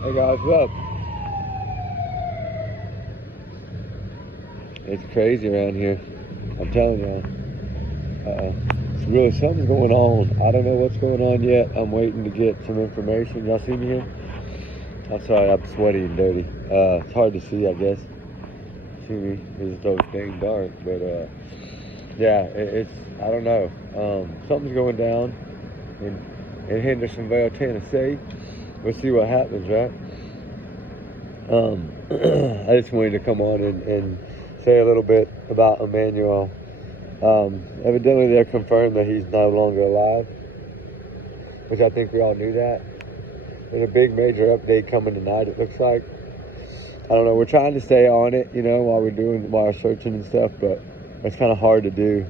Hey guys, what's up? It's crazy around here. I'm telling y'all. It's really something's going on. I don't know what's going on yet. I'm waiting to get some information. Y'all see me here? I'm sorry, I'm sweaty and dirty. It's hard to see, I guess. See me? It's so dang dark. But yeah, it's I don't know. Something's going down in Hendersonville, Tennessee. We'll see what happens, right? I just wanted to come on and say a little bit about Emmanuel. Evidently, they're confirmed that he's no longer alive, which I think we all knew that. There's a big major update coming tonight, it looks like. I don't know, we're trying to stay on it, while we're searching and stuff, but it's kind of hard to do.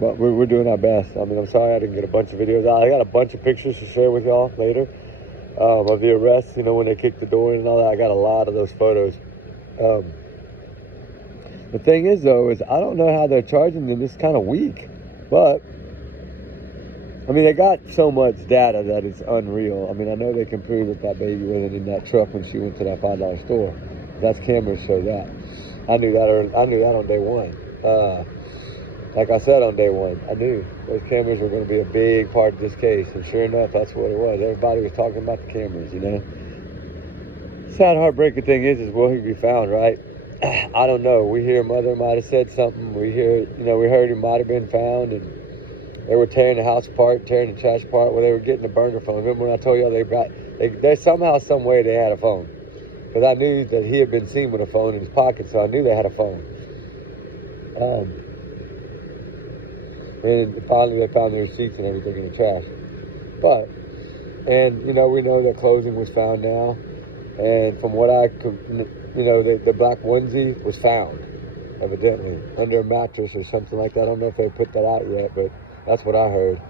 But we're doing our best. I mean, I'm sorry I didn't get a bunch of videos out. I got a bunch of pictures to share with y'all later of the arrest, when they kicked the door in and all that. I got a lot of those photos. The thing is, though, is I don't know how they're charging them. It's kind of weak. But, I mean, they got so much data that it's unreal. I mean, I know they can prove that baby wasn't in that truck when she went to that $5 store. That's cameras show that. I knew that on day one. Like I said on day one, I knew those cameras were going to be a big part of this case. And sure enough, that's what it was. Everybody was talking about the cameras, Sad, heartbreaking thing is will he be found, right? I don't know. We hear mother might have said something. We hear, we heard he might have been found, and they were tearing the house apart, tearing the trash apart. Well, they were getting a burner phone. Remember when I told y'all they somehow, some way they had a phone? Because I knew that he had been seen with a phone in his pocket, so I knew they had a phone. And finally they found the receipts and everything in the trash. And we know that clothing was found now. And from what I could, the black onesie was found, evidently, under a mattress or something like that. I don't know if they put that out yet, but that's what I heard.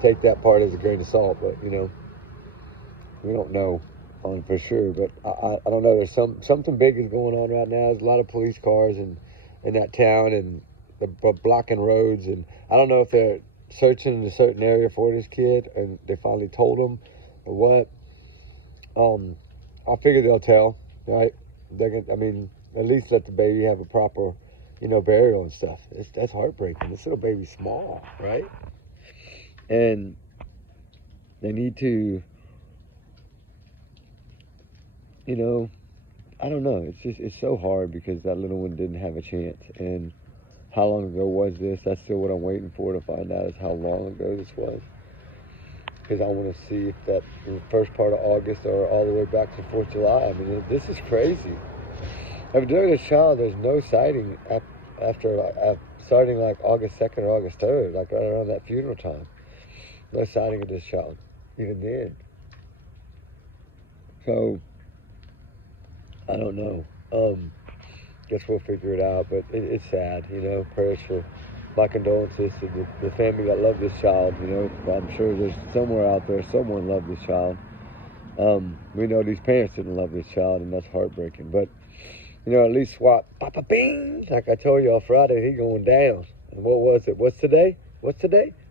Take that part as a grain of salt, but, we don't know for sure. But I don't know. There's something big is going on right now. There's a lot of police cars in that town and they're blocking roads. And I don't know if they're searching in a certain area for this kid and they finally told him or what. I figure they'll tell, right? At least let the baby have a proper, burial and stuff. That's heartbreaking. This little baby's small, right? And they need to, I don't know. It's so hard because that little one didn't have a chance. And how long ago was this? That's still what I'm waiting for to find out is how long ago this was. Because I want to see if that in the first part of August or all the way back to 4th of July. I mean, this is crazy. Evidently, this child, there's no sighting after starting like August 2nd or August 3rd, like right around that funeral time. No sighting of this child, even then. So, I don't know. Guess we'll figure it out, but it's sad, prayers for my condolences to the family that loved this child. I'm sure there's somewhere out there someone loved this child. We know these parents didn't love this child, and that's heartbreaking. But at least swap Papa Bean. Like I told y'all, Friday he going down. And what was it? What's today?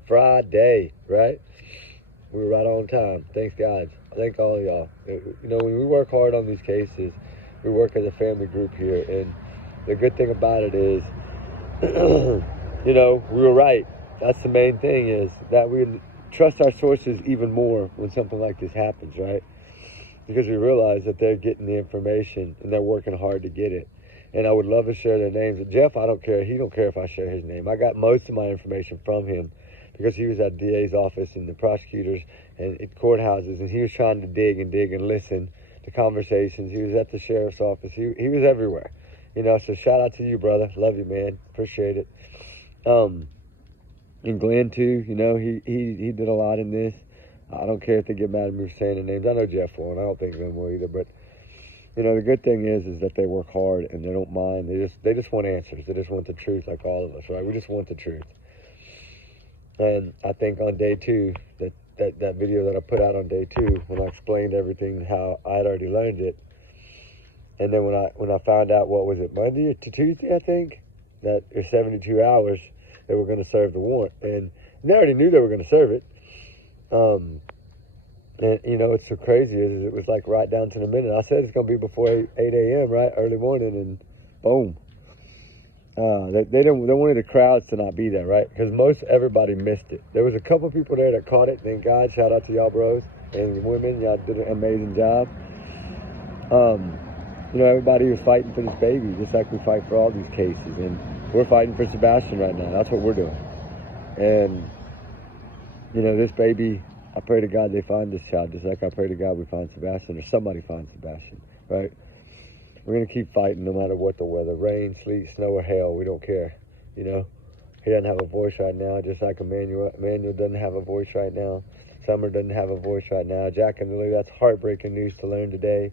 Friday, right? We were right on time. Thanks, guys. Thank all of y'all. When we work hard on these cases, we work as a family group here, and the good thing about it is, we were right. That's the main thing, is that we trust our sources even more when something like this happens, right? Because we realize that they're getting the information and they're working hard to get it. And I would love to share their names. And Jeff, I don't care. He don't care if I share his name. I got most of my information from him because he was at DA's office and the prosecutors and at courthouses, and he was trying to dig and listen to conversations. He was at the sheriff's office. He was everywhere. So shout out to you, brother. Love you, man. Appreciate it. And Glenn too, he did a lot in this. I don't care if they get mad at me for saying the names. I know Jeff won't. I don't think Glenn will either. But the good thing is that they work hard and they don't mind. They just want answers. They just want the truth, like all of us, right? We just want the truth. And I think on day 2, that video that I put out on day 2, when I explained everything, how I had already learned it, and then when I found out, what was it, Monday to Tuesday, I think, that in 72 hours they were going to serve the warrant, and they already knew they were going to serve it. And, you know, it's so crazy is it was like right down to the minute. I said it's going to be before 8 a.m., right? Early morning, and boom. They wanted the crowds to not be there, right? Because most everybody missed it. There was a couple people there that caught it. Thank God. Shout out to y'all bros and women. Y'all did an amazing job. You know, everybody was fighting for this baby, just like we fight for all these cases. And we're fighting for Sebastian right now. That's what we're doing. And, you know, this baby, I pray to God they find this child, just like I pray to God we find Sebastian, or somebody finds Sebastian, right? We're going to keep fighting no matter what the weather, rain, sleet, snow, or hail. We don't care, you know. He doesn't have a voice right now, just like Emmanuel. Emmanuel doesn't have a voice right now. Summer doesn't have a voice right now. Jack and Lily, that's heartbreaking news to learn today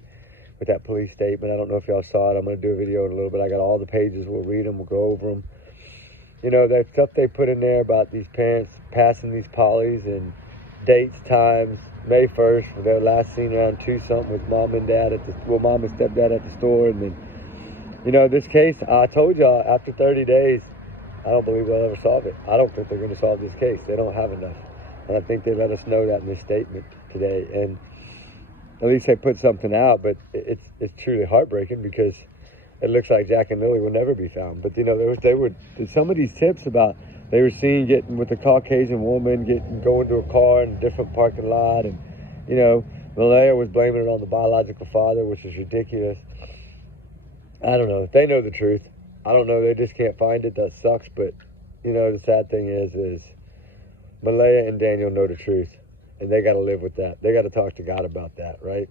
with that police statement. I don't know if y'all saw it. I'm going to do a video in a little bit. I got all the pages. We'll read them. We'll go over them. You know, that stuff they put in there about these parents passing these polys and dates, times, May 1st, for their last seen around 2-something with mom and dad mom and stepdad at the store. And then, you know, this case, I told y'all, after 30 days, I don't believe they'll ever solve it. I don't think they're going to solve this case. They don't have enough. And I think they let us know that in this statement today. And at least they put something out, but it's truly heartbreaking because it looks like Jack and Lily will never be found. But, you know, there were some of these tips about they were seen getting with a Caucasian woman, going to a car in a different parking lot. And, you know, Malaya was blaming it on the biological father, which is ridiculous. I don't know. They know the truth. I don't know. They just can't find it. That sucks. But, you know, the sad thing is Malaya and Daniel know the truth. And they got to live with that. They got to talk to God about that, right?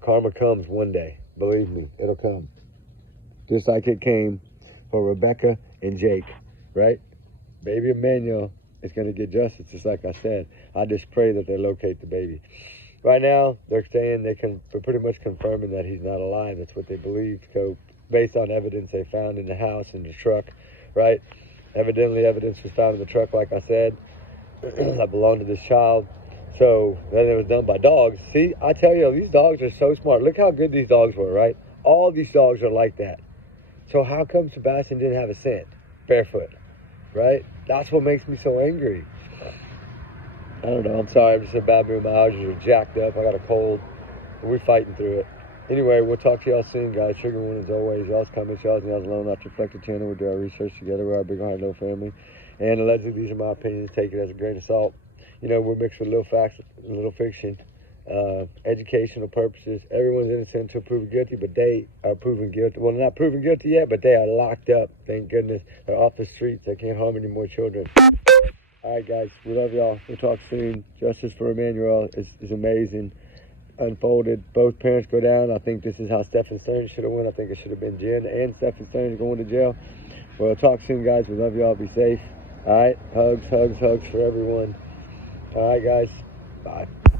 Karma comes one day. Believe me, it'll come. Just like it came for Rebecca and Jake, right? Baby Emmanuel is going to get justice, just like I said. I just pray that they locate the baby. Right now, they're saying they're pretty much confirming that he's not alive. That's what they believe. So, based on evidence they found in the house and the truck, right? Evidently, evidence was found in the truck, like I said, that belonged to this child. So then it was done by dogs. See, I tell you, these dogs are so smart. Look how good these dogs were, right? All these dogs are like that. So how come Sebastian didn't have a scent? Barefoot, right? That's what makes me so angry. I don't know. I'm sorry. I'm just in a bad mood. My allergies are jacked up. I got a cold. But we're fighting through it. Anyway, we'll talk to y'all soon, guys. Sugar one as always. Y'all's comments, y'all's and y'all's alone. Not to reflect the channel. We do our research together. We're our big heart, no family. And allegedly, these are my opinions. Take it as a grain of salt. You know, we're mixed with little facts, a little fiction, educational purposes. Everyone's innocent until proven guilty, but they are proven guilty. Well, they're not proven guilty yet, but they are locked up. Thank goodness. They're off the streets. They can't harm any more children. All right, guys. We love y'all. We'll talk soon. Justice for Emmanuel is amazing. Unfolded. Both parents go down. I think this is how Stephen Stern should have won. I think it should have been Jen and Stephen Stern going to jail. We'll talk soon, guys. We love y'all. Be safe. All right. Hugs, hugs, hugs for everyone. All right, guys. Bye.